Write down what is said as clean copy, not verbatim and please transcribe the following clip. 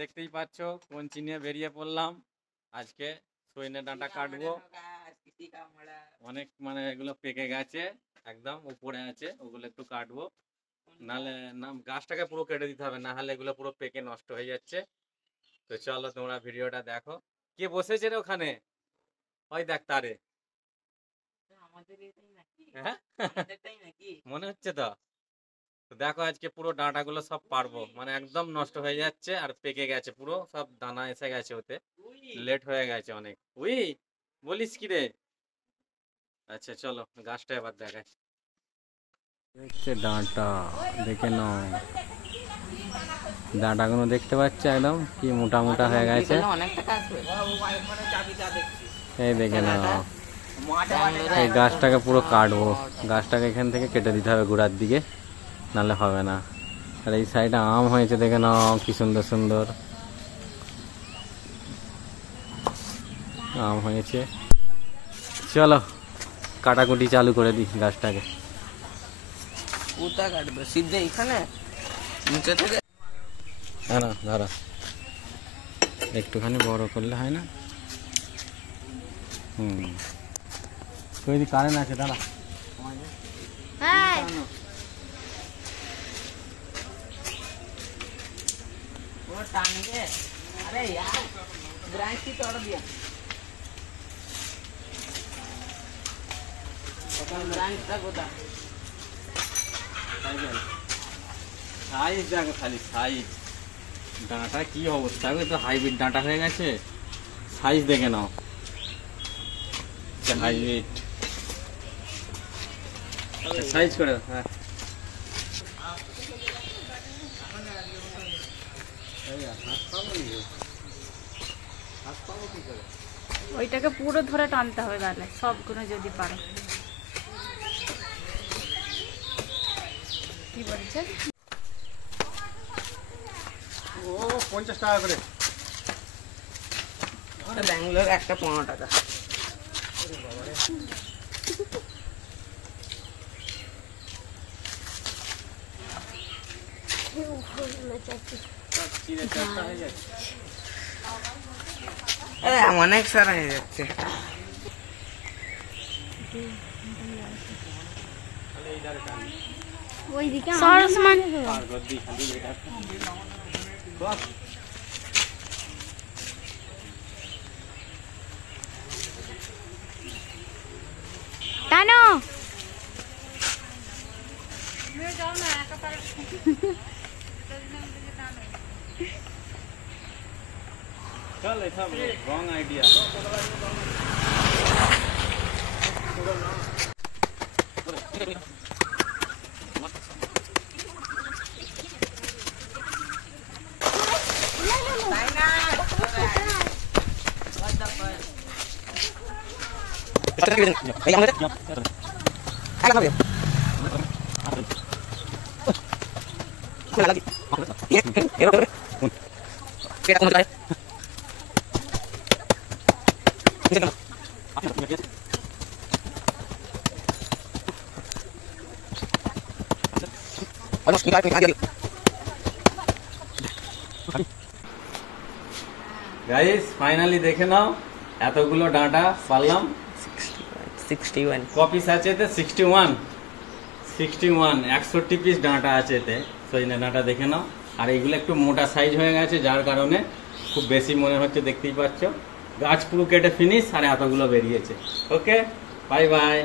দেখতেই পাচ্ছ কঞ্চি নিয়ে বেরিয়ে পড়লাম। আজকে সজনে ডাঁটা কাটবো। অনেক মানে এগুলো পেকে গেছে, একদম উপরে আছে, ওগুলো একটু কাটবো। নাহলে না গাছটাকে পুরো কেটে দিতে হবে, না হলে এগুলো পুরো পেকে নষ্ট হয়ে যাচ্ছে। তো চলো তোমরা ভিডিওটা দেখো। কে বসেছে রে ওখানে? ওই দেখ তারে। হ্যাঁ মনে হচ্ছে তো। তো দেখো আজকে পুরো ডাঁটাগুলো সব পারবো, মানে একদম নষ্ট হয়ে যাচ্ছে আর পেকে গেছে, পুরো সব দানা এসে গেছে, ওতে লেট হয়ে গেছে অনেক। উই বলিস কি রে? আচ্ছা চলো গাছটা এবার দেখাই। দেখছে ডাঁটা, দেখে নাও ডাঁটাগুলো দেখতে পাচ্ছ একদম কি মোটা মোটা হয়ে গেছে। এই দেখে নাও, এই গাছটাকে পুরো কাটবো, গাছটাকে এখান থেকে কেটে দিতে হবে গোড়ার দিকে, নাহলে হবে না। আর এই সাইডে আম হয়েছে, দেখে নাও কি সুন্দর সুন্দর আম হয়েছে। চলো কাটাকুটি চালু করে দিই গাছটাকে। কাটবে সিদ্ধে এখানে নিচে থেকে। হ্যাঁ না ধরো, একটুখানি বড় করলে হয় না? তুই কারেন্ট আছে দাঁড়া। अरे यार ब्रांच की तोड़ दिया, ब्रांच तक होता সাইজ দেখো খালি সাইজ, ডাঁটা কি অবস্থা, তো হাইব্রিড ডাঁটা হয়ে গেছে। সাইজ দেখে নাও, হাইব্রিড সাইজ করে। হ্যাঁ ওইটাকে পুরো ধরে টানতে হবে, তাহলে সবগুলো যদি পারো। কি বলছেন? ও 50 টাকা করে। ব্যাঙ্গালোর একটা 15 টাকা। অনেক সারা হয়ে যাচ্ছে। টানো চল এসব রং আইডিয়া। গাইস ফাইনালি দেখে নাও, এতগুলো ডাঁটা পারলাম। 61 কপিস আছে এতে 61 61 পিস ডাঁটা আছে এতে সজনে ডাঁটা, দেখে নাও। আর এইগুলো একটু মোটা সাইজ হয়ে গেছে, যার কারণে খুব বেশি মনে হচ্ছে, দেখতেই পাচ্ছ। গাছ পুরো কেটে ফিনিশ, আর এতগুলো বেরিয়েছে। Okay bye bye.